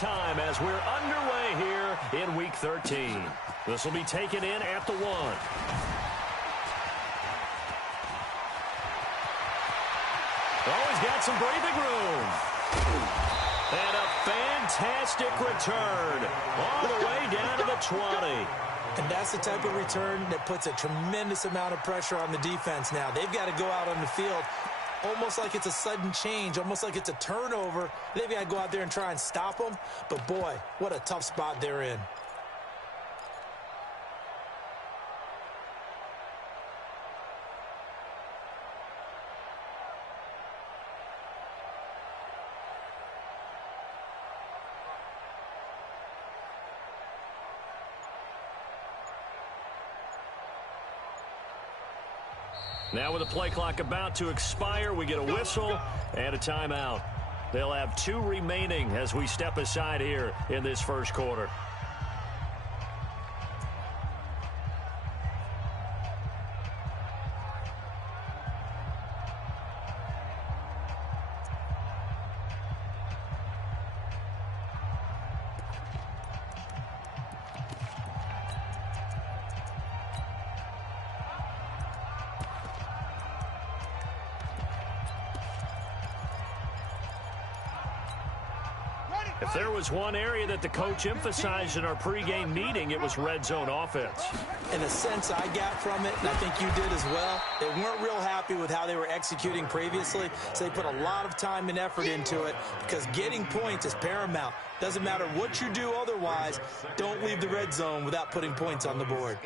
time as we're underway here in Week 13. This will be taken in at the 1. Oh, he's got some breathing room. And a fantastic return all the way down to the 20. And that's the type of return that puts a tremendous amount of pressure on the defense now. They've got to go out on the field almost like it's a sudden change, almost like it's a turnover. They've got to go out there and try and stop them. But, boy, what a tough spot they're in. Now with the play clock about to expire, we get a whistle and a timeout. They'll have 2 remaining as we step aside here in this first quarter. If there was one area that the coach emphasized in our pregame meeting, it was red zone offense. In a sense I got from it, and I think you did as well, they weren't real happy with how they were executing previously, so they put a lot of time and effort into it because getting points is paramount. Doesn't matter what you do otherwise, don't leave the red zone without putting points on the board.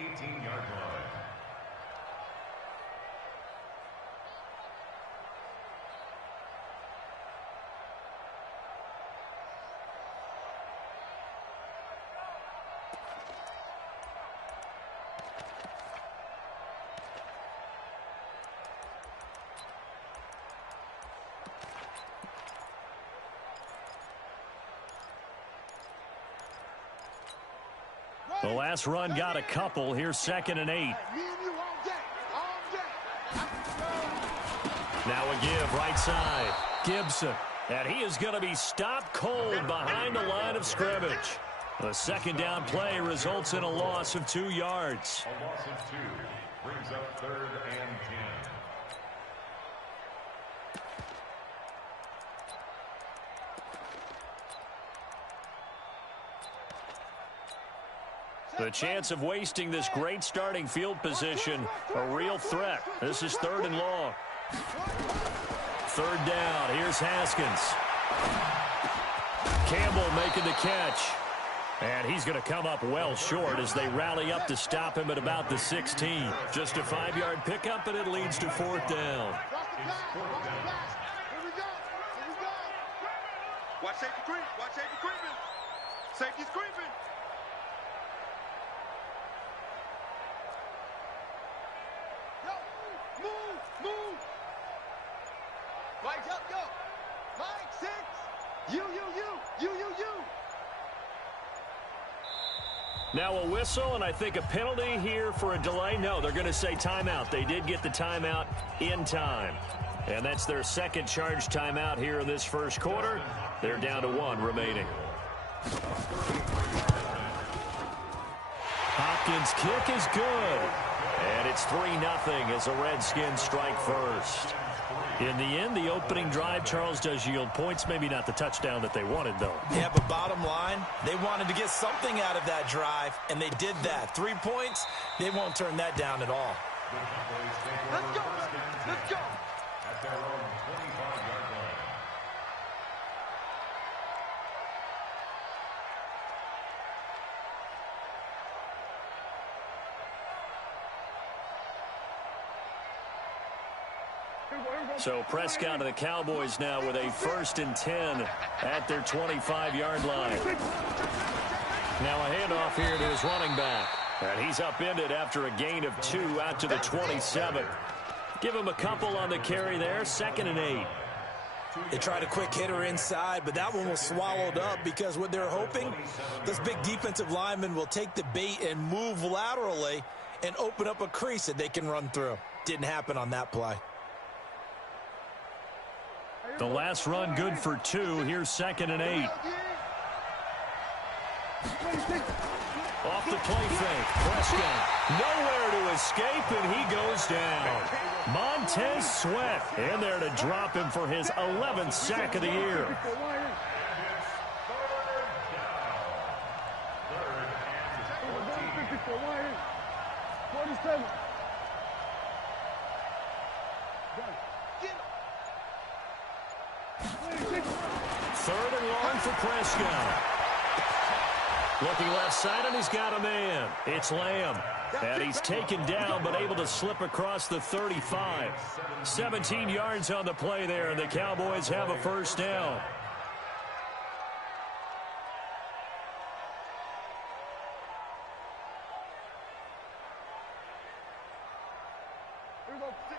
The last run got a couple. Here's 2nd and 8. Now a give right side. Gibson. And he is going to be stopped cold behind the line of scrimmage. The 2nd down play results in a loss of 2 yards. A loss of 2 brings up 3rd and 10. The chance of wasting this great starting field position, a real threat. This is 3rd and long. 3rd down. Here's Haskins. Campbell making the catch. And he's going to come up well short as they rally up to stop him at about the 16. Just a 5-yard pickup, and it leads to 4th down. Watch safety creep. Watch safety creeping. Safety's creeping. Move. Mike, go. Mike, 6. You. Now a whistle, and I think a penalty here for a delay. No, they're going to say timeout. They did get the timeout in time. And that's their 2nd charge timeout here in this first quarter. They're down to 1 remaining. Hopkins' kick is good. And it's 3-0 as the Redskins strike first. In the end, the opening drive, Charles, does yield points. Maybe not the touchdown that they wanted, though. Yeah, but bottom line, they wanted to get something out of that drive, and they did that. 3 points, they won't turn that down at all. Let's go. At their own 25-yard line. So Prescott and the Cowboys now with a 1st and 10 at their 25-yard line. Now a handoff here to his running back. And he's upended after a gain of 2 out to the 27. Give him a couple on the carry there. 2nd and 8. They tried a quick hitter inside, but that one was swallowed up because what they're hoping, this big defensive lineman will take the bait and move laterally and open up a crease that they can run through. Didn't happen on that play. The last run good for 2. Here's 2nd and 8. Off the play fake. Prescott nowhere to escape, and he goes down. Montez Sweat in there to drop him for his 11th sack of the year. Third and long for Prescott. Looking left side, and he's got a man. It's Lamb. And he's taken down, but able to slip across the 35. 17 yards on the play there, and the Cowboys have a first down.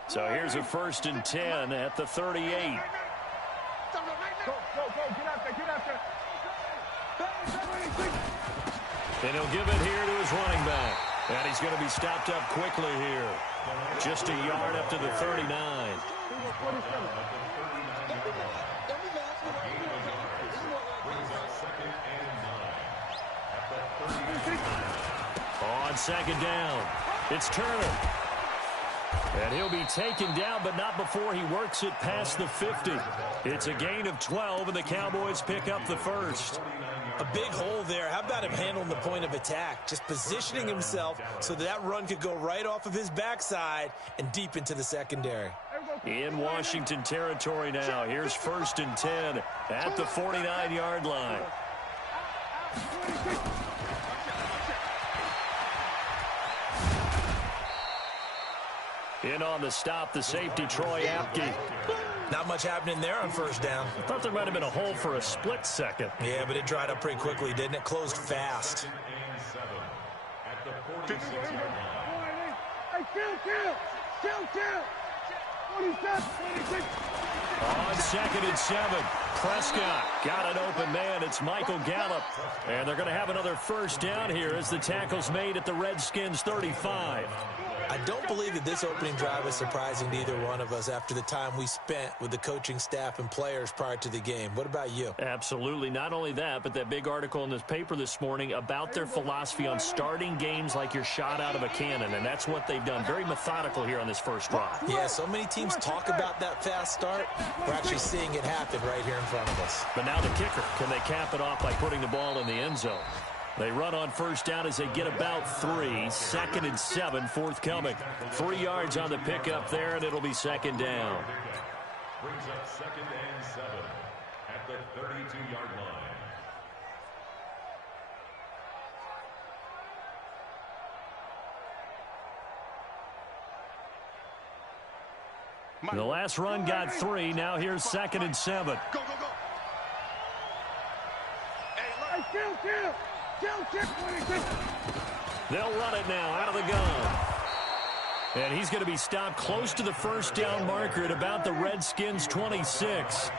So here's a 1st and 10 at the 38. Go, get out there. And he'll give it here to his running back. And he's going to be stopped up quickly here. Just a yard up to the 39. On second down, it's Turner. And he'll be taken down, but not before he works it past the 50. It's a gain of 12, and the Cowboys pick up the first. A big hole there. How about him handling the point of attack? Just positioning himself so that run could go right off of his backside and deep into the secondary. In Washington territory now. Here's 1st and 10 at the 49-yard line. In on the stop, the safety, Troy Apke. Not much happening there on first down. I thought there might have been a hole for a split second. Yeah, but it dried up pretty quickly, didn't it? Closed fast. On 2nd and 7, Prescott got an open man. It's Michael Gallup. And they're going to have another first down here as the tackle's made at the Redskins 35. I don't believe that this opening drive is surprising to either one of us after the time we spent with the coaching staff and players prior to the game. What about you? Absolutely. Not only that, but that big article in this paper this morning about their philosophy on starting games like you're shot out of a cannon, and that's what they've done. Very methodical here on this first drive. Yeah, so many teams talk about that fast start. We're actually seeing it happen right here in front of us. But now the kicker. Can they cap it off by putting the ball in the end zone? They run on first down as they get about 3. 2nd and 7 forthcoming. 3 yards on the pickup there, and it'll be second down. Brings up 2nd and 7 at the 32-yard line. The last run got 3. Now here's 2nd and 7. Go. Hey, They'll run it now out of the gun. And he's going to be stopped close to the first down marker at about the Redskins 26.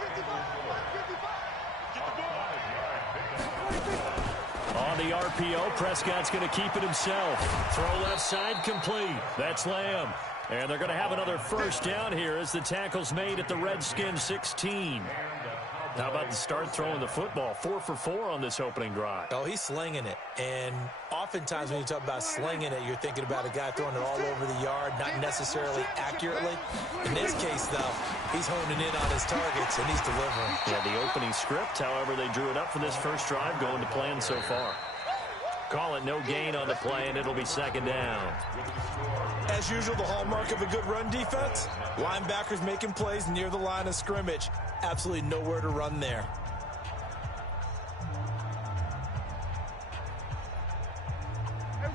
On the RPO, Prescott's going to keep it himself. Throw left side complete. That's Lamb. And they're going to have another first down here as the tackle's made at the Redskins 16. How about the start throwing the football? 4 for 4 on this opening drive. Oh, he's slinging it. And oftentimes when you talk about slinging it, you're thinking about a guy throwing it all over the yard, not necessarily accurately. In this case, though, he's honing in on his targets, and he's delivering. Yeah, the opening script, however, they drew it up for this first drive, going to plan so far. Call it no gain on the play, and it'll be second down. As usual, the hallmark of a good run defense, linebackers making plays near the line of scrimmage. Absolutely nowhere to run there.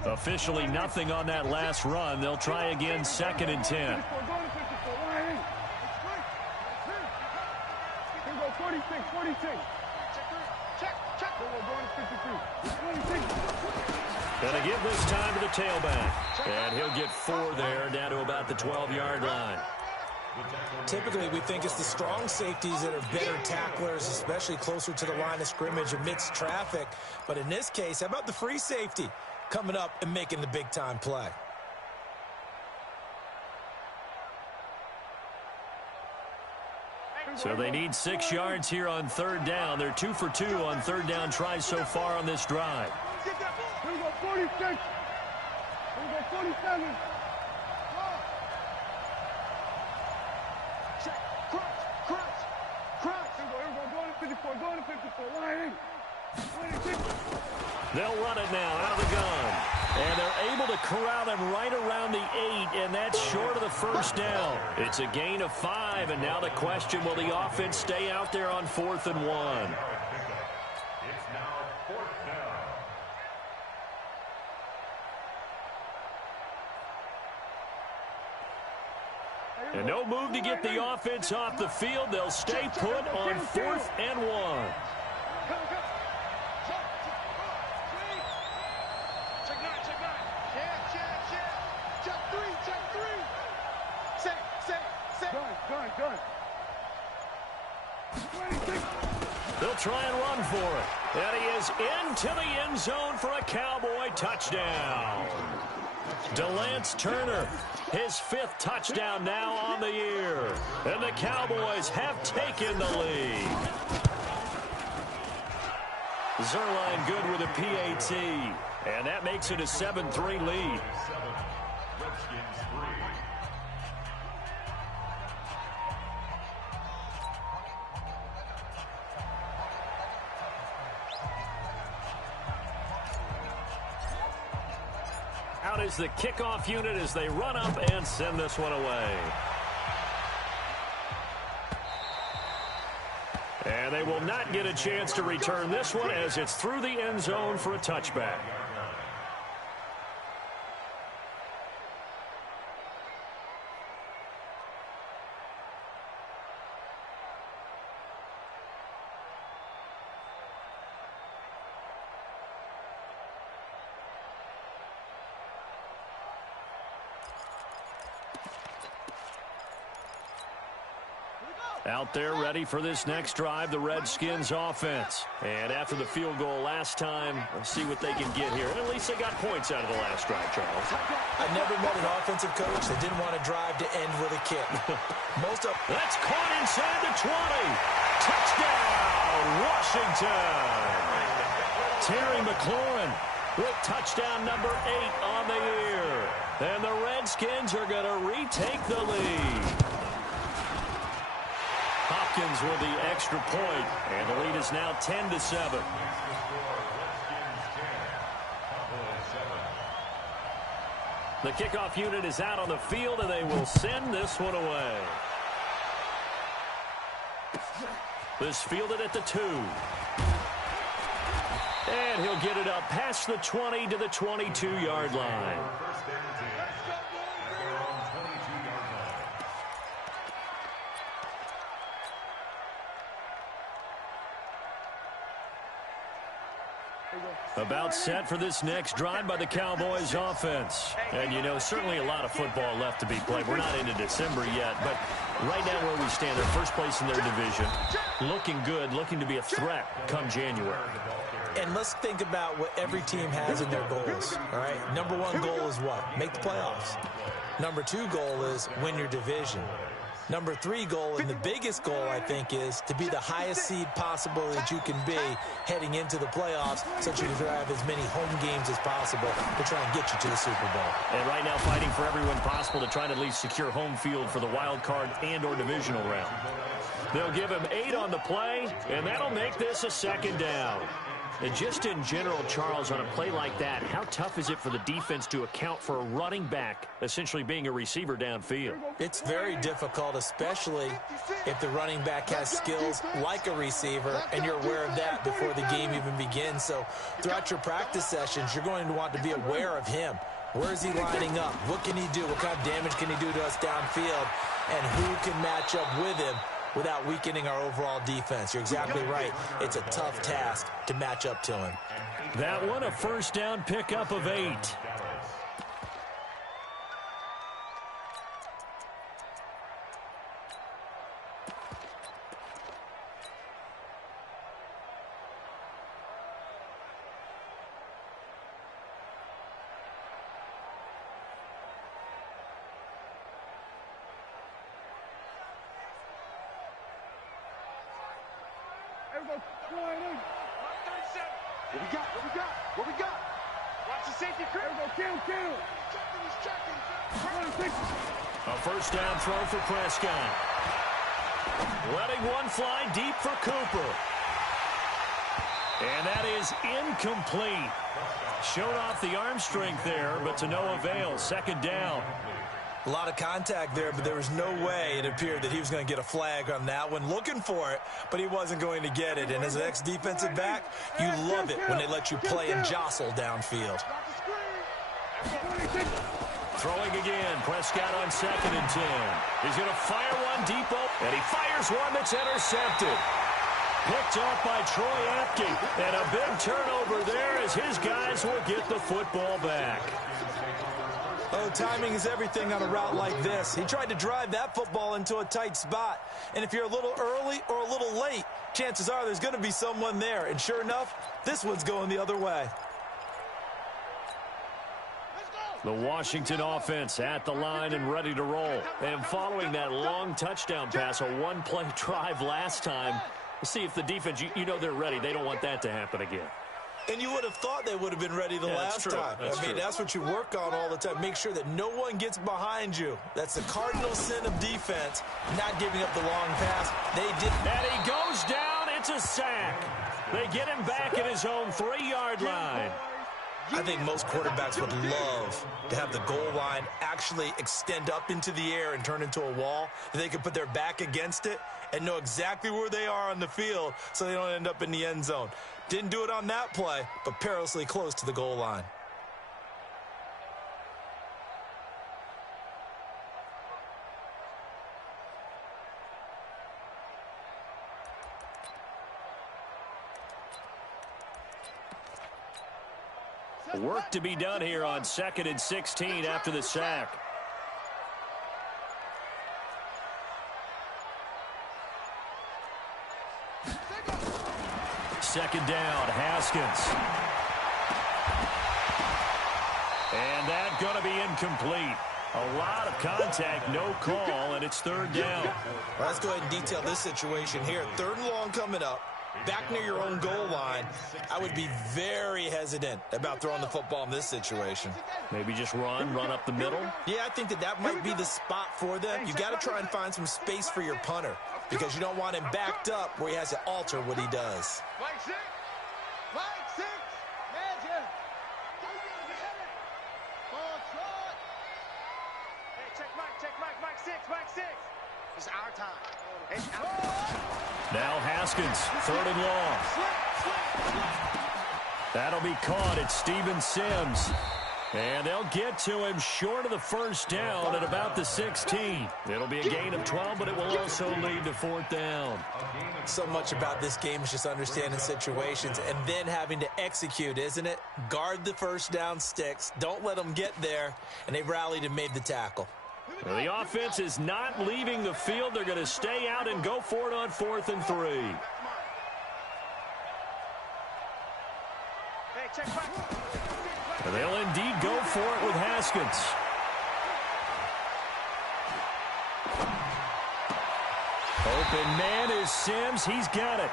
Officially nothing on that last run. They'll try again, 2nd and 10. Gonna give this time to the tailback. And he'll get 4 there, down to about the 12-yard line. Typically, we think it's the strong safeties that are better tacklers, especially closer to the line of scrimmage amidst traffic. But in this case, how about the free safety coming up and making the big-time play? So they need 6 yards here on third down. They're 2 for 2 on third down tries so far on this drive. Here we go, 46. Here we go, 47. Check. Crunch. Here we go, go to 54, Line. They'll run it now out of the gun. And they're able to corral them right around the 8, and that's short of the first down. It's a gain of 5, and now the question, will the offense stay out there on 4th and 1? It's now 4th down. And no move to get the offense off the field. They'll stay put on 4th and 1. Done. They'll try and run for it. And he is into the end zone for a Cowboy touchdown. DeLance Turner, his 5th touchdown now on the year. And the Cowboys have taken the lead. Zerline good with a PAT. And that makes it a 7-3 lead. Redskins 3. Out is the kickoff unit as they run up and send this one away. And they will not get a chance to return this one as it's through the end zone for a touchback. Out there ready for this next drive, the Redskins offense. And after the field goal last time, let's see what they can get here. And at least they got points out of the last drive, Charles. I never met an offensive coach that didn't want to drive to end with a kick. That's caught inside the 20. Touchdown, Washington. Terry McLaurin with touchdown number 8 on the year. And the Redskins are going to retake the lead. Hopkins with the extra point, and the lead is now 10-7. The kickoff unit is out on the field, and they will send this one away. This fielded at the 2. And he'll get it up past the 20 to the 22-yard line. About set for this next drive by the Cowboys offense. And, you know, certainly a lot of football left to be played. We're not into December yet, but right now where we stand, they're first place in their division. Looking good, looking to be a threat come January. And let's think about what every team has in their goals, all right? Number 1 goal is what? Make the playoffs. Number 2 goal is win your division. Number 3 goal, and the biggest goal, I think, is to be the highest seed possible that you can be heading into the playoffs so that you can have as many home games as possible to try and get you to the Super Bowl. And right now fighting for everyone possible to try to at least secure home field for the wild card and or divisional round. They'll give him 8 on the play, and that'll make this a 2nd down. And just in general, Charles, on a play like that, how tough is it for the defense to account for a running back essentially being a receiver downfield? It's very difficult, especially if the running back has skills like a receiver, and you're aware of that before the game even begins. So throughout your practice sessions, you're going to want to be aware of him. Where is he lining up? What can he do? What kind of damage can he do to us downfield? And who can match up with him without weakening our overall defense? You're exactly right. It's a tough task to match up to him. That one, a first down pickup of 8. Everybody, 28. What we got? What we got? What we got? Watch the safety crew. Everybody, kill. Checking. 26. A first down throw for Prescott. Letting one fly deep for Cooper. And that is incomplete. Showed off the arm strength there, but to no avail. Second down. A lot of contact there, but there was no way it appeared that he was going to get a flag on that one. Looking for it, but he wasn't going to get it. And as an ex-defensive back, you love it when they let you play and jostle downfield. Throwing again. Prescott on 2nd and 10. He's going to fire one deep, and he fires one that's intercepted. Picked off by Troy Apke. And a big turnover there as his guys will get the football back. Oh, timing is everything on a route like this. He tried to drive that football into a tight spot. And if you're a little early or a little late, chances are there's going to be someone there. And sure enough, this one's going the other way. The Washington offense at the line and ready to roll. And following that long touchdown pass, a one-play drive last time, we'll see if the defense, you know they're ready. They don't want that to happen again. And you would have thought they would have been ready the last time. I mean, that's what you work on all the time. Make sure that no one gets behind you. That's the cardinal sin of defense, not giving up the long pass. They did. And he goes down. It's a sack. They get him back at his own 3-yard line. I think most quarterbacks would love to have the goal line actually extend up into the air and turn into a wall. They could put their back against it and know exactly where they are on the field so they don't end up in the end zone. Didn't do it on that play, but perilously close to the goal line. Work to be done here on 2nd and 16 after the sack. Second down, Haskins. And that's going to be incomplete. A lot of contact, no call, and it's 3rd down. Well, let's go ahead and detail this situation here. 3rd and long coming up. Back near your own goal line, I would be very hesitant about throwing the football in this situation. Maybe just run up the middle? Yeah, I think that might be the spot for them. You got to try and find some space for your punter because you don't want him backed up where he has to alter what he does. Mike 6. Magic. Ball short. Hey, check Mike 6. It's our time. Now Haskins, 3rd and long. That'll be caught at Steven Sims. And they'll get to him short of the first down at about the 16. It'll be a gain of 12, but it will also lead to 4th down. So much about this game is just understanding situations and then having to execute, isn't it? Guard the first down sticks. Don't let them get there. And they rallied and made the tackle. Well, the offense is not leaving the field. They're going to stay out and go for it on 4th and 3. And they'll indeed go for it with Haskins. Open man is Sims. He's got it.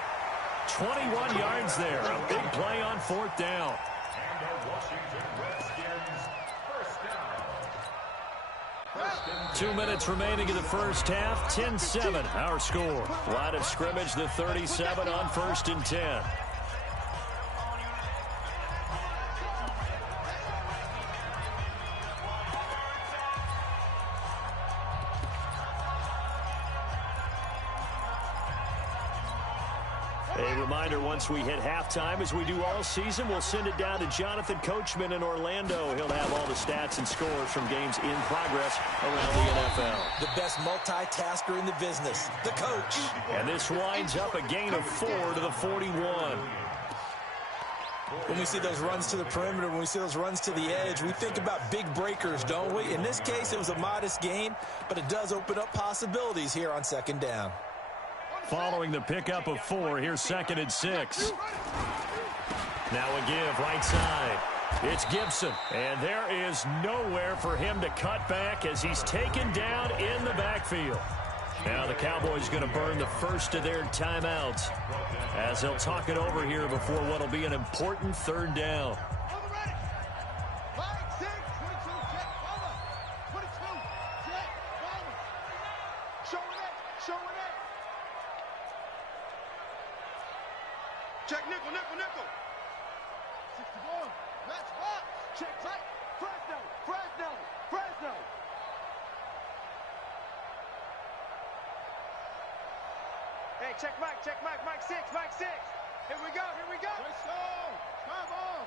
21 yards there. A big play on 4th down. And the Washington Redskins first down. 2 minutes remaining in the first half. 10-7 our score. Line of scrimmage, the 37 on 1st and 10. A reminder, once we hit halftime, as we do all season, we'll send it down to Jonathan Coachman in Orlando. He'll have all the stats and scores from games in progress around the NFL. The best multitasker in the business, the coach. And this winds up a gain of 4 to the 41. When we see those runs to the perimeter, when we see those runs to the edge, we think about big breakers, don't we? In this case, it was a modest gain, but it does open up possibilities here on 2nd down. Following the pickup of 4, here's 2nd and 6. Now a give right side. It's Gibson, and there is nowhere for him to cut back as he's taken down in the backfield. Now the Cowboys going to burn the first of their timeouts as they'll talk it over here before what will be an important third down. Check nickel, nickel, nickel. 61. Let's walk. Check tight. Fresno, Fresno, Fresno. Hey, check Mike, Mike 6, Mike 6. Here we go, here we go. Come on.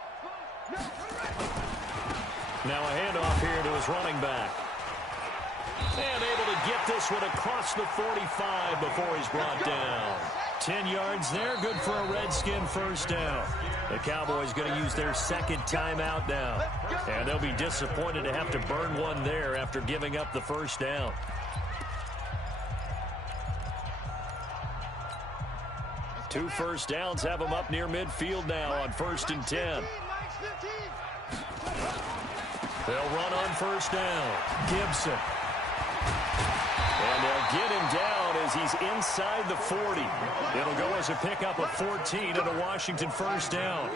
Now a handoff here to his running back. And able to get this one across the 45 before he's brought down. 10 yards there, good for a Redskin first down. The Cowboys going to use their second timeout now. And they'll be disappointed to have to burn one there after giving up the first down. Two first downs have them up near midfield now on 1st and 10. They'll run on first down. Gibson. And they'll get him down as he's inside the 40. It'll go as a pickup of 14 and a Washington first down.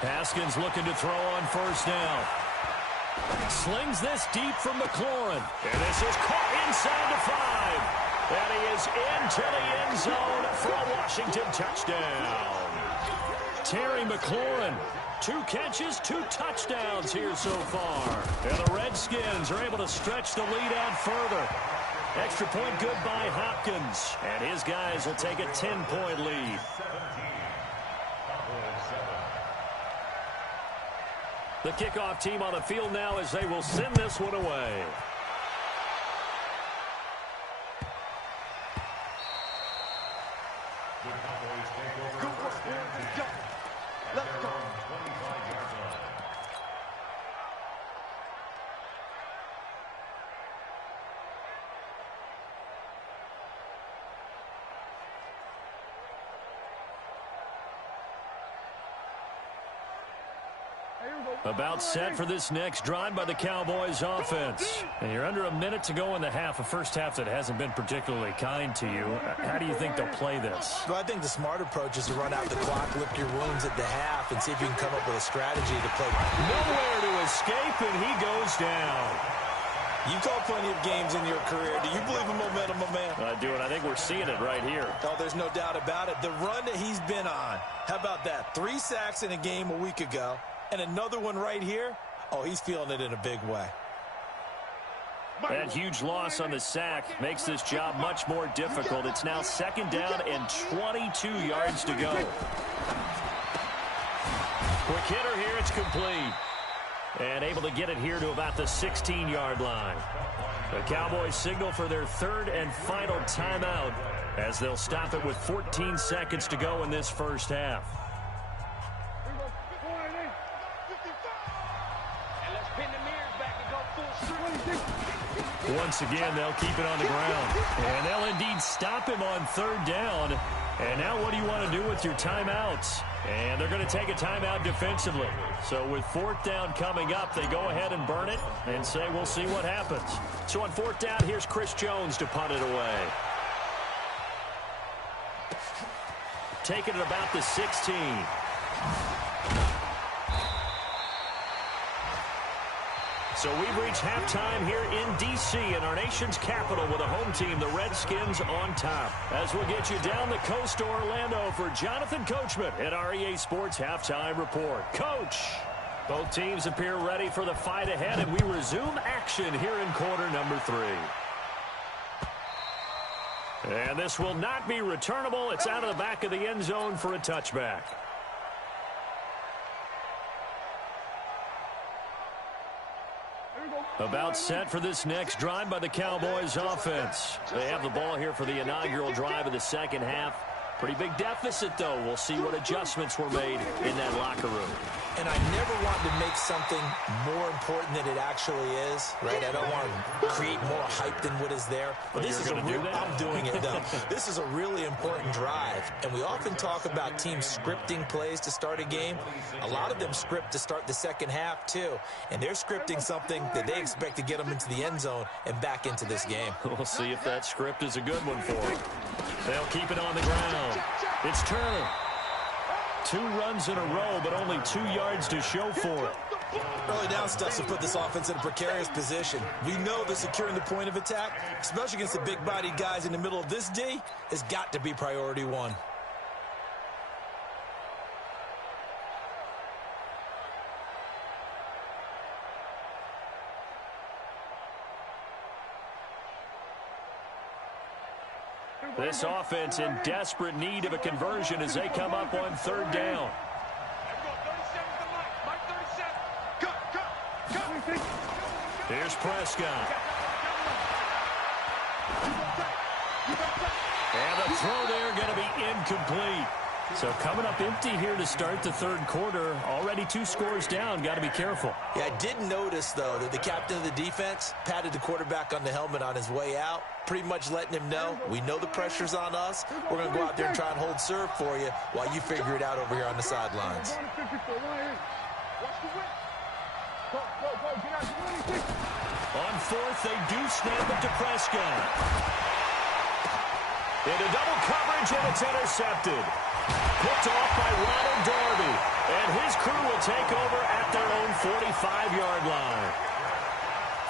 Haskins looking to throw on first down. Slings this deep from McLaurin. And this is caught inside the 5. And he is into the end zone for a Washington touchdown. Terry McLaurin. 2 catches, 2 touchdowns here so far. And the Redskins are able to stretch the lead out further. Extra point good by Hopkins. And his guys will take a 10-point lead. The kickoff team on the field now as they will send this one away. Let's go. About set for this next drive by the Cowboys offense. And you're under a minute to go in the half, a first half that hasn't been particularly kind to you. How do you think they'll play this? Well, I think the smart approach is to run out the clock, lick your wounds at the half, and see if you can come up with a strategy to play. Nowhere to escape, and he goes down. You called plenty of games in your career. Do you believe in momentum, my man? I do, and I think we're seeing it right here. Oh, there's no doubt about it. The run that he's been on. How about that? 3 sacks in a game a week ago. And another one right here. Oh, he's feeling it in a big way. That huge loss on the sack makes this job much more difficult. It's now 2nd down and 22 yards to go. Quick hitter here. It's complete. And able to get it here to about the 16-yard line. The Cowboys signal for their 3rd and final timeout as they'll stop it with 14 seconds to go in this first half. Once again, they'll keep it on the ground. And they'll indeed stop him on 3rd down. And now what do you want to do with your timeouts? And they're going to take a timeout defensively. So with 4th down coming up, they go ahead and burn it and say we'll see what happens. So on 4th down, here's Chris Jones to punt it away. Taking it about the 16. So we've reached halftime here in D.C. in our nation's capital with a home team, the Redskins, on top. As we'll get you down the coast to Orlando for Jonathan Coachman at our EA Sports Halftime Report. Coach, both teams appear ready for the fight ahead, and we resume action here in quarter number 3. And this will not be returnable. It's out of the back of the end zone for a touchback. About set for this next drive by the Cowboys offense. They have the ball here for the inaugural drive of the second half. Pretty big deficit, though. We'll see what adjustments were made in that locker room. And I never want to make something more important than it actually is, right? I don't want to create more hype than what is there. But this is a real, I'm doing it, though. This is a really important drive. And we often talk about teams scripting plays to start a game. A lot of them script to start the second half, too. And they're scripting something that they expect to get them into the end zone and back into this game. We'll see if that script is a good one for them. They'll keep it on the ground. It's Turner. 2 runs in a row, but only 2 yards to show for it. Early down stuff to put this offense in a precarious position. We know that securing the point of attack, especially against the big-bodied guys in the middle of this D, has got to be priority 1. This offense in desperate need of a conversion as they come up on 3rd down. Here's Prescott. And the throw there going to be incomplete. So coming up empty here to start the 3rd quarter. Already 2 scores down. Got to be careful. Yeah, I did notice, though, that the captain of the defense patted the quarterback on the helmet on his way out, pretty much letting him know, we know the pressure's on us. We're going to go out there and try and hold serve for you while you figure it out over here on the sidelines. On 4th, they do snap it to Prescott. Into double coverage, and it's intercepted. Picked off by Ronald Darby. And his crew will take over at their own 45-yard line.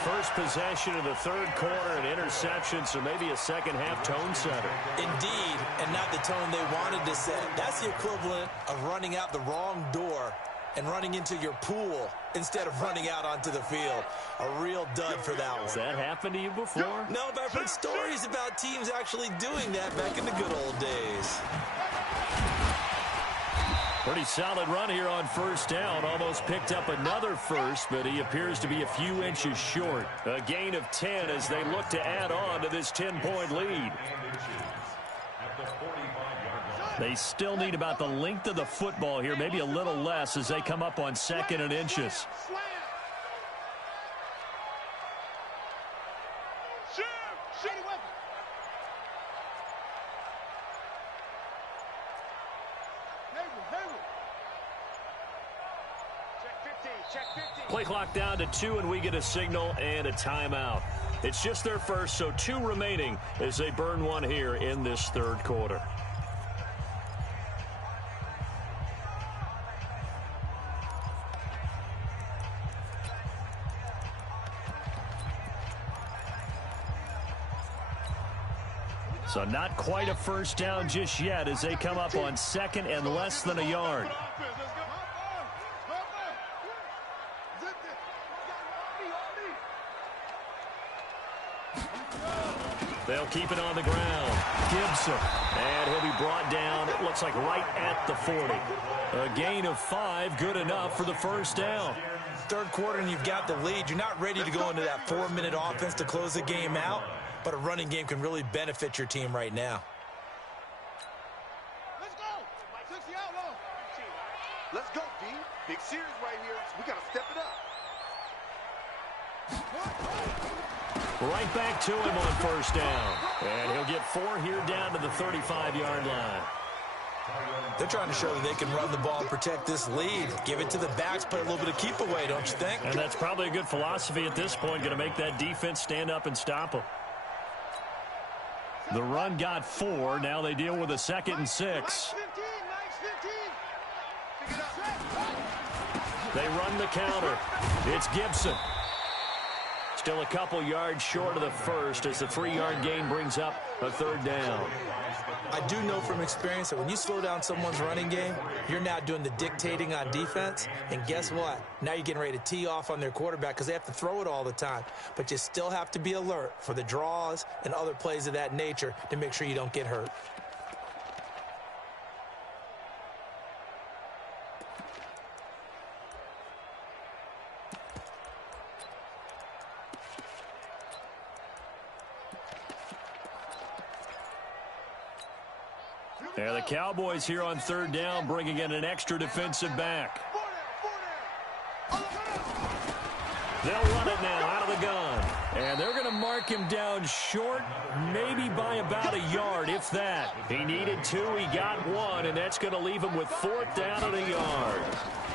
First possession of the 3rd quarter, an interception, so maybe a second-half tone setter. Indeed, and not the tone they wanted to set. That's the equivalent of running out the wrong door and running into your pool instead of running out onto the field. A real dud for that one. Has that happened to you before? No, but I've heard stories about teams actually doing that back in the good old days. Pretty solid run here on 1st down. Almost picked up another first, but he appears to be a few inches short. A gain of 10 as they look to add on to this 10-point lead. They still need about the length of the football here, maybe a little less as they come up on 2nd and inches. Play clock down to 2, and we get a signal and a timeout. It's just their first, so 2 remaining as they burn one here in this 3rd quarter. So not quite a first down just yet as they come up on 2nd and less than a yard. They'll keep it on the ground. Gibson. And he'll be brought down, it looks like right at the 40. A gain of 5, good enough for the first down. 3rd quarter and you've got the lead. You're not ready to go into that 4-minute offense to close the game out, but a running game can really benefit your team right now. Let's go. Let's go, D. Big series right here. We got to step it up. Right back to him on 1st down. And he'll get 4 here down to the 35-yard line. They're trying to show that they can run the ball and protect this lead. Give it to the backs, play a little bit of keep away, don't you think? And that's probably a good philosophy at this point, going to make that defense stand up and stop them. The run got 4. Now they deal with a 2nd and 6. They run the counter. It's Gibson. Still a couple yards short of the first as the 3-yard gain brings up a 3rd down. I do know from experience that when you slow down someone's running game, you're now doing the dictating on defense. And guess what? Now you're getting ready to tee off on their quarterback because they have to throw it all the time. But you still have to be alert for the draws and other plays of that nature to make sure you don't get hurt. Yeah, the Cowboys here on third down bringing in an extra defensive back. They'll run it now out of the gun. And they're going to mark him down short, maybe by about a yard, if that. He needed 2, he got 1, and that's going to leave him with 4th down and a yard.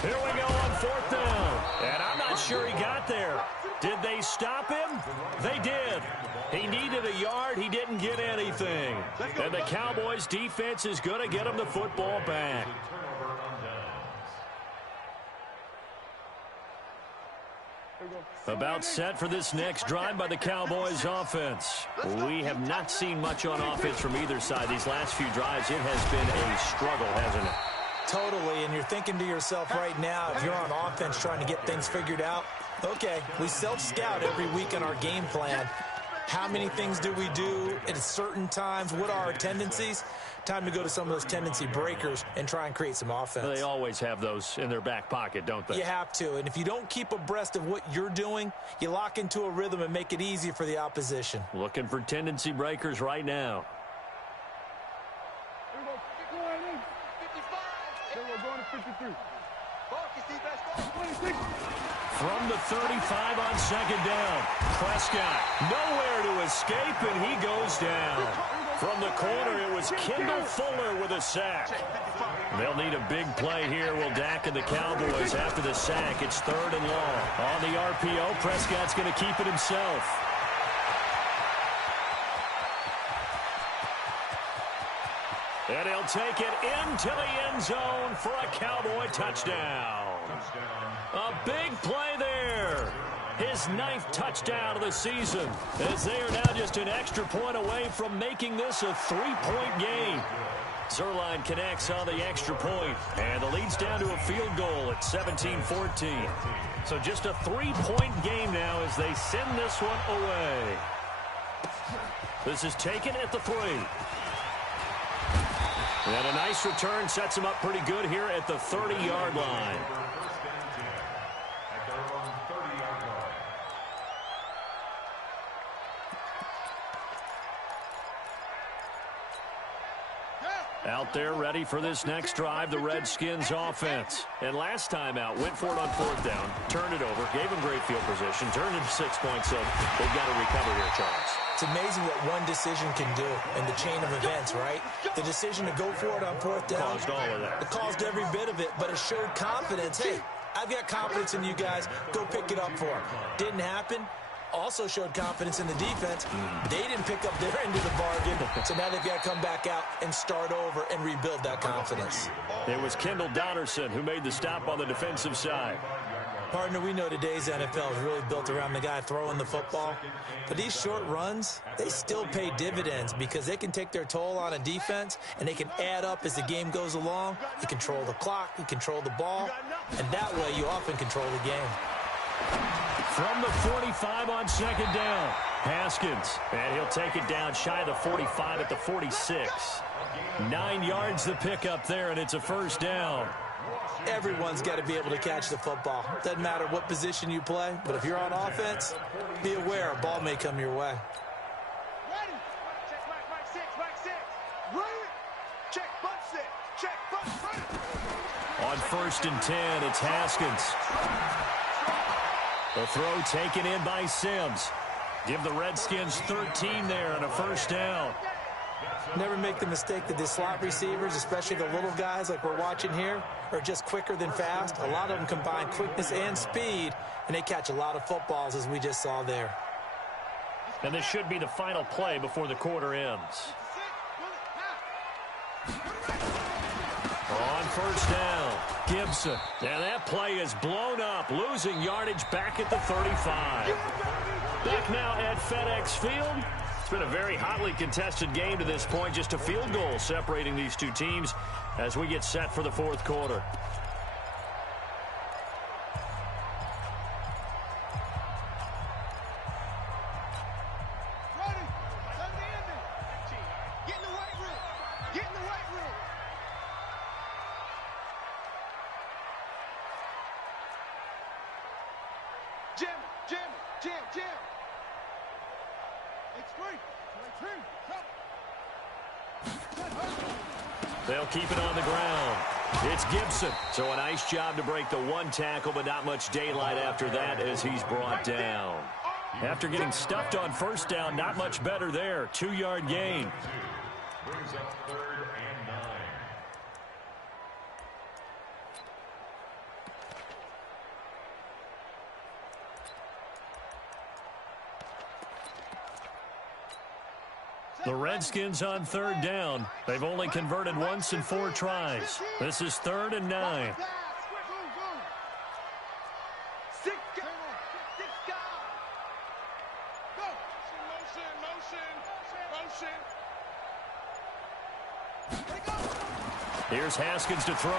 Here we go on 4th down. And I'm not sure he got there. Did they stop him? They did. He needed a yard. He didn't get anything. And the Cowboys defense is going to get him the football back. About set for this next drive by the Cowboys offense. We have not seen much on offense from either side. These last few drives, it has been a struggle, hasn't it? Totally, and you're thinking to yourself right now, if you're on offense trying to get things figured out, okay, we self-scout every week in our game plan. How many things do we do at certain times? What are our tendencies? Time to go to some of those tendency breakers and try and create some offense. They always have those in their back pocket, don't they? You have to, and if you don't keep abreast of what you're doing, you lock into a rhythm and make it easy for the opposition. Looking for tendency breakers right now. From the 35 on second down, Prescott nowhere to escape, and he goes down. From the corner, it was Kendall Fuller with a sack. They'll need a big play here, will Dak and the Cowboys. After the sack, it's 3rd and long. On the RPO, Prescott's going to keep it himself. And he'll take it into the end zone for a Cowboy touchdown. A big play there. His 9th touchdown of the season, as they are now just an extra point away from making this a 3-point game. Zerline connects on the extra point, and the lead's down to a field goal at 17-14. So just a 3-point game now as they send this one away. This is taken at the 3. And a nice return sets him up pretty good here at the 30-yard line. Out there ready for this next drive, the Redskins offense. And last time out, went for it on 4th down, turned it over, gave them great field position, turned it 6 points, so they've got to recover here, Charles. It's amazing what one decision can do in the chain of events, right? The decision to go for it on 4th down. Caused all of that. It caused every bit of it, but it showed confidence. Hey, I've got confidence in you guys. Go pick it up for them. Didn't happen. Also showed confidence in the defense. They didn't pick up their end of the bargain, so now they've got to come back out and start over and rebuild that confidence. It was Kendall Donnerson who made the stop on the defensive side. Partner, we know today's NFL is really built around the guy throwing the football. But these short runs, they still pay dividends because they can take their toll on a defense and they can add up as the game goes along. You control the clock, you control the ball, and that way you often control the game. From the 45 on second down, Haskins. And he'll take it down shy of the 45 at the 46. 9 yards the pickup there, and it's a 1st down. Everyone's got to be able to catch the football. Doesn't matter what position you play, but if you're on offense, be aware a ball may come your way. Ready. Check, right, 6, right, 6. Ready. Check, butt 6. Check, butt right. On 1st and 10, it's Haskins. The throw taken in by Sims. Give the Redskins 13 there and a 1st down. Never make the mistake that the slot receivers, especially the little guys like we're watching here, are just quicker than fast. A lot of them combine quickness and speed, and they catch a lot of footballs, as we just saw there. And this should be the final play before the quarter ends. On 1st down, Gibson. And that play is blown up, losing yardage back at the 35. Back now at FedEx Field. It's been a very hotly contested game to this point. Just a field goal separating these two teams as we get set for the 4th quarter. Ready. Come to the ending. Get in the right room. Get in the right room. Jam. It's free. It's free. Come. They'll keep it on the ground. It's Gibson. So a nice job to break the one tackle, but not much daylight after that as he's brought down. After getting stuffed on first down, not much better there. 2-yard gain. Brings up 3rd and 9. The Redskins on 3rd down. They've only converted once in 4 tries. This is 3rd and 9. Here's Haskins to throw.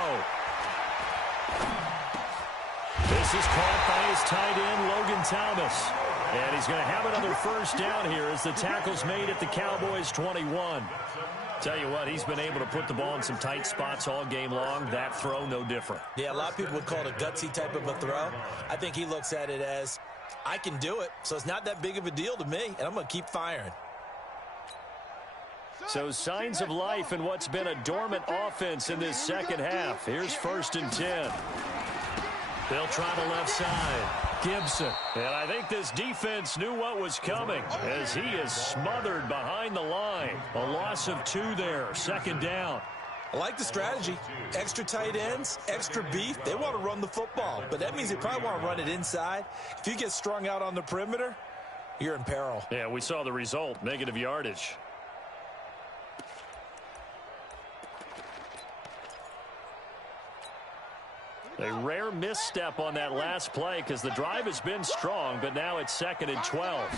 This is caught by his tight end, Logan Thomas. And he's going to have another first down here as the tackle's made at the Cowboys' 21. Tell you what, he's been able to put the ball in some tight spots all game long. That throw, no different. Yeah, a lot of people would call it a gutsy type of a throw. I think he looks at it as, I can do it, so it's not that big of a deal to me, and I'm going to keep firing. So signs of life in what's been a dormant offense in this second half. Here's 1st and 10. They'll try the left side. Gibson. And I think this defense knew what was coming as he is smothered behind the line. A loss of 2 there. 2nd down. I like the strategy. Extra tight ends, extra beef. They want to run the football, but that means they probably want to run it inside. If you get strung out on the perimeter, you're in peril. Yeah, we saw the result. Negative yardage. A rare misstep on that last play because the drive has been strong, but now it's 2nd and 12.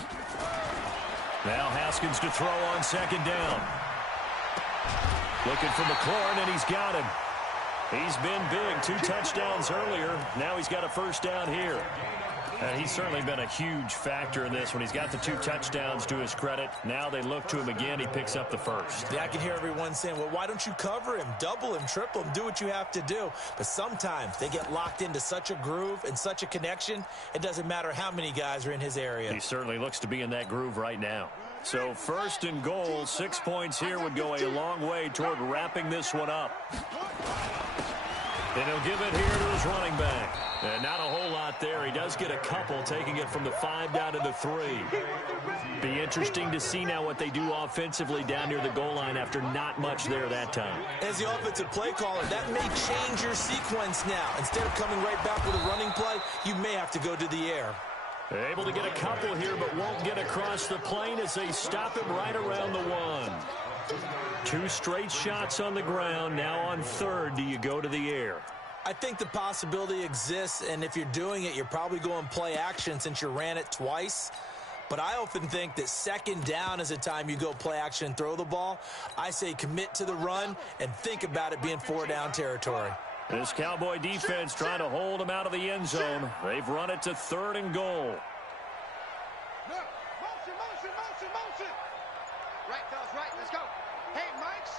Now Haskins to throw on 2nd down. Looking for McLaurin, and he's got him. He's been big. 2 touchdowns earlier. Now he's got a first down here. And he's certainly been a huge factor in this when he's got the 2 touchdowns to his credit. Now they look to him again. He picks up the first. Yeah, I can hear everyone saying, well, why don't you cover him, double him, triple him, do what you have to do. But sometimes they get locked into such a groove and such a connection, it doesn't matter how many guys are in his area. He certainly looks to be in that groove right now. So 1st and goal, 6 points here would go a long way toward wrapping this one up. And he'll give it here to his running back. And not a whole lot there. He does get a couple, taking it from the 5 down to the 3. Be interesting to see now what they do offensively down near the goal line after not much there that time. As the offensive play caller, that may change your sequence now. Instead of coming right back with a running play, you may have to go to the air. Able to get a couple here, but won't get across the plane as they stop him right around the 1. 2 straight shots on the ground. Now on 3rd, do you go to the air? I think the possibility exists, and if you're doing it, you're probably going play action since you ran it twice. But I often think that 2nd down is a time you go play action and throw the ball. I say commit to the run and think about it being 4 down territory. This Cowboy defense trying to hold him out of the end zone. They've run it to 3rd and goal. Motion, motion, motion, motion. Right, fellas, right. Let's go. Hey, Mike's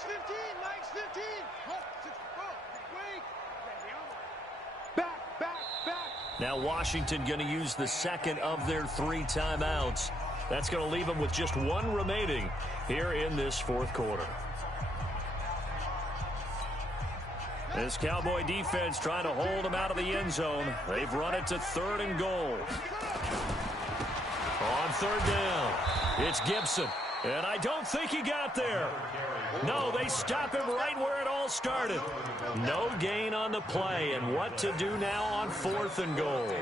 15. Mike's 15. Back. Now Washington going to use the 2nd of their 3 timeouts. That's going to leave them with just 1 remaining here in this 4th quarter. This Cowboy defense trying to hold him out of the end zone. They've run it to 3rd and goal. On 3rd down, it's Gibson. And I don't think he got there. No, they stop him right where it all started. No gain on the play, and what to do now on 4th and goal.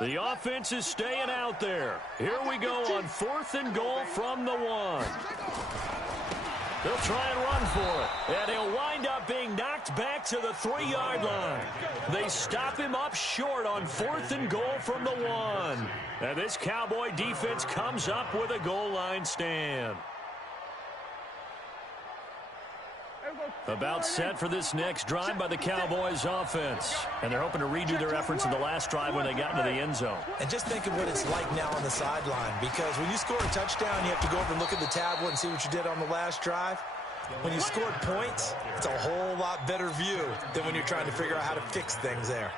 The offense is staying out there. Here we go on 4th and goal from the 1. They'll try and run for it. And he'll wind up being knocked back to the 3-yard line. They stop him up short on 4th and goal from the 1. And this Cowboy defense comes up with a goal line stand. About set for this next drive by the Cowboys offense. And they're hoping to redo their efforts in the last drive when they got into the end zone. And just think of what it's like now on the sideline, because when you score a touchdown, you have to go over and look at the tablet and see what you did on the last drive. When you scored points, it's a whole lot better view than when you're trying to figure out how to fix things there.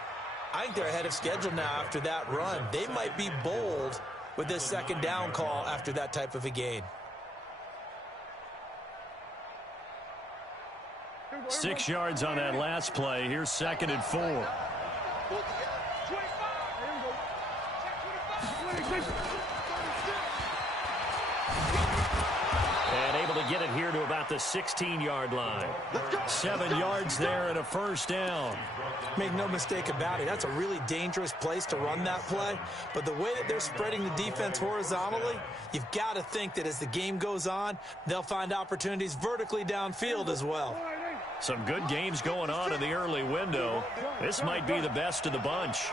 I think they're ahead of schedule now after that run. They might be bold with this second down call after that type of a gain. 6 yards on that last play. Here's 2nd and 4. And able to get it here to about the 16-yard line. 7 yards there and a first down. Make no mistake about it, that's a really dangerous place to run that play. But the way that they're spreading the defense horizontally, you've got to think that as the game goes on, they'll find opportunities vertically downfield as well. Some good games going on in the early window. This might be the best of the bunch.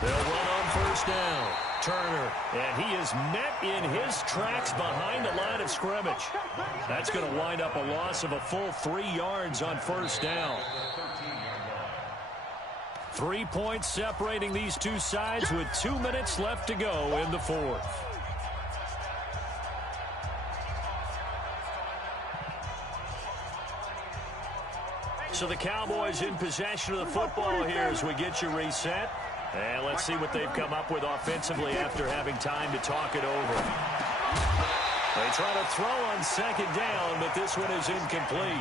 They'll run on first down. Turner, and he is met in his tracks behind the line of scrimmage. That's going to wind up a loss of a full 3 yards on first down. 3 points separating these two sides with 2 minutes left to go in the fourth. So the Cowboys in possession of the football here as we get you reset. And let's see what they've come up with offensively after having time to talk it over. They try to throw on second down, but this one is incomplete.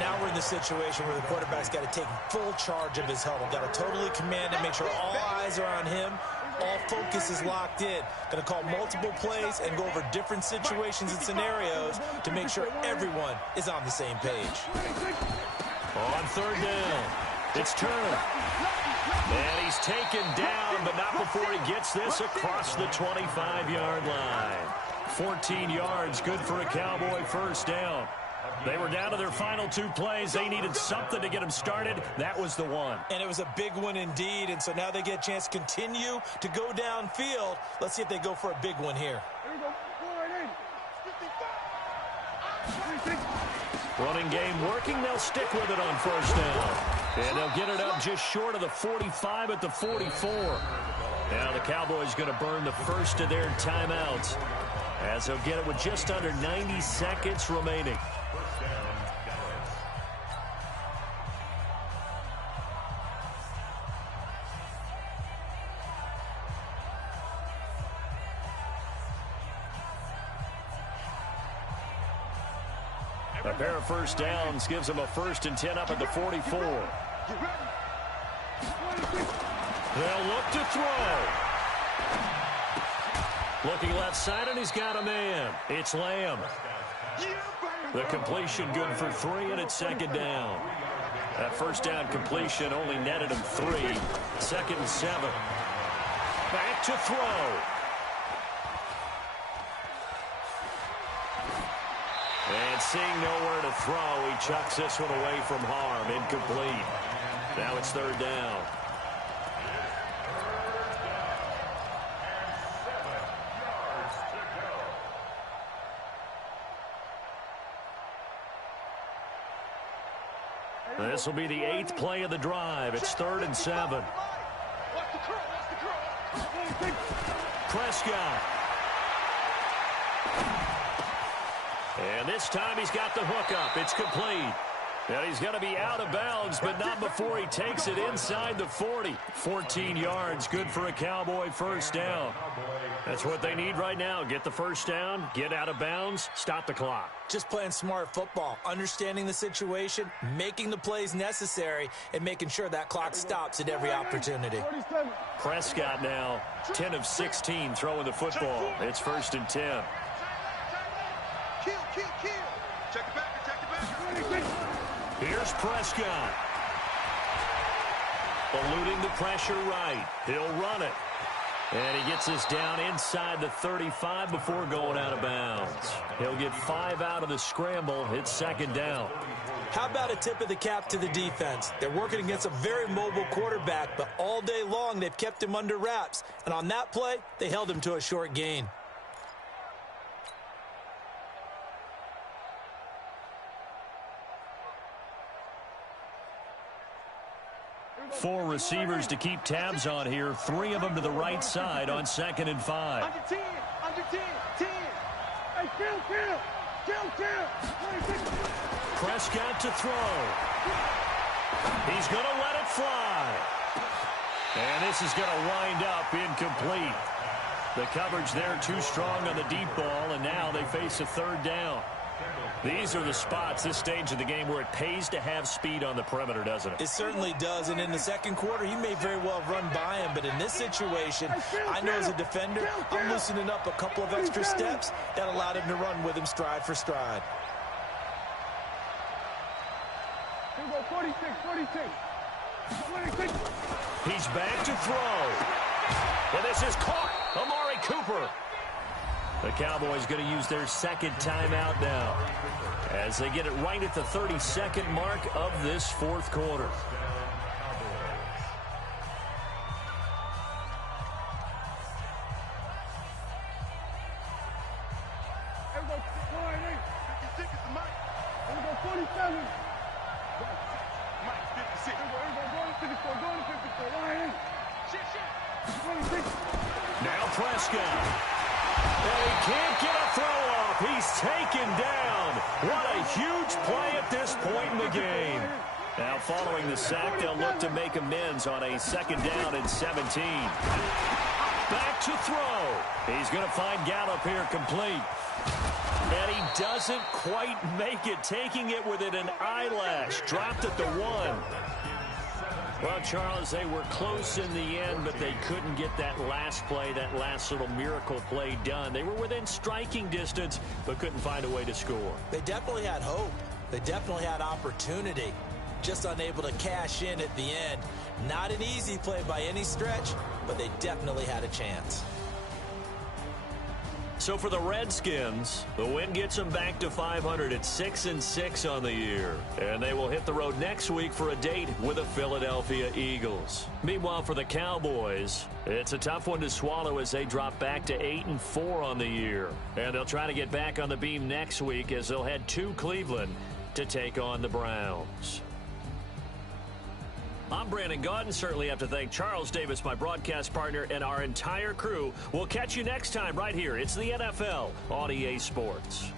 Now we're in the situation where the quarterback's got to take full charge of his huddle. Got to totally command it, make sure all eyes are on him. All focus is locked in. Going to call multiple plays and go over different situations and scenarios to make sure everyone is on the same page. On third down, it's Turner. And he's taken down, but not before he gets this across the 25-yard line. 14 yards, good for a Cowboy first down. They were down to their final 2 plays. They needed something to get them started. That was the one. And it was a big one indeed, and so now they get a chance to continue to go downfield. Let's see if they go for a big one here. Running game working. They'll stick with it on first down. And they'll get it up just short of the 45 at the 44. Now the Cowboys going to burn the first of their timeouts as they'll get it with just under 90 seconds remaining. A pair of first downs gives them a 1st and 10 up at the 44. They'll look to throw. Looking left side, and he's got a man. It's Lamb. The completion good for 3, and it's 2nd down. That first down completion only netted him 3. 2nd and 7. Back to throw. And seeing nowhere to throw, he chucks this one away from harm. Incomplete. Now it's 3rd down. This will be the 8th play of the drive. It's 3rd and 7. Prescott. And this time he's got the hook up. It's complete. And he's going to be out of bounds, but not before he takes it inside the 40. 14 yards, good for a Cowboy first down. That's what they need right now. Get the first down, get out of bounds, stop the clock. Just playing smart football, understanding the situation, making the plays necessary, and making sure that clock stops at every opportunity. Prescott now, 10 of 16 throwing the football. It's 1st and 10. Check it back. Here's Prescott. Eluding the pressure right. He'll run it. And he gets this down inside the 35 before going out of bounds. He'll get 5 out of the scramble. It's 2nd down. How about a tip of the cap to the defense? They're working against a very mobile quarterback, but all day long they've kept him under wraps. And on that play, they held him to a short gain. 4 receivers to keep tabs on here. 3 of them to the right side on 2nd and 5. Under 10, under 10, 10. Hey, kill. Prescott to throw. He's going to let it fly. And this is going to wind up incomplete. The coverage there too strong on the deep ball, and now they face a 3rd down. These are the spots, this stage of the game, where it pays to have speed on the perimeter, doesn't it? It certainly does, and in the second quarter, he may very well run by him, but in this situation, I know as a defender, I'm loosening up a couple of extra steps that allowed him to run with him stride for stride. Here we go, 46. He's back to throw. And this is caught. Amari Cooper. The Cowboys going to use their 2nd timeout now as they get it right at the 32nd mark of this 4th quarter. Here we go, 56 is the mic. Here we go, 47. Mike, 56. Here we go, going to 54. Line in. Shit. 26. Now Prescott. And he can't get a throw off. He's taken down. What a huge play at this point in the game. Now following the sack, they'll look to make amends on a 2nd down and 17. Back to throw. He's going to find Gallup here complete. And he doesn't quite make it, taking it within an eyelash. Dropped at the 1. Well, Charles, they were close in the end, but they couldn't get that last play, that last little miracle play done. They were within striking distance, but couldn't find a way to score. They definitely had hope. They definitely had opportunity. Just unable to cash in at the end. Not an easy play by any stretch, but they definitely had a chance. So for the Redskins, the win gets them back to 500 at 6-6 on the year. And they will hit the road next week for a date with the Philadelphia Eagles. Meanwhile, for the Cowboys, it's a tough one to swallow as they drop back to 8-4 on the year. And they'll try to get back on the beam next week as they'll head to Cleveland to take on the Browns. I'm Brandon Gaudin. Certainly have to thank Charles Davis, my broadcast partner, and our entire crew. We'll catch you next time right here. It's the NFL on EA Sports.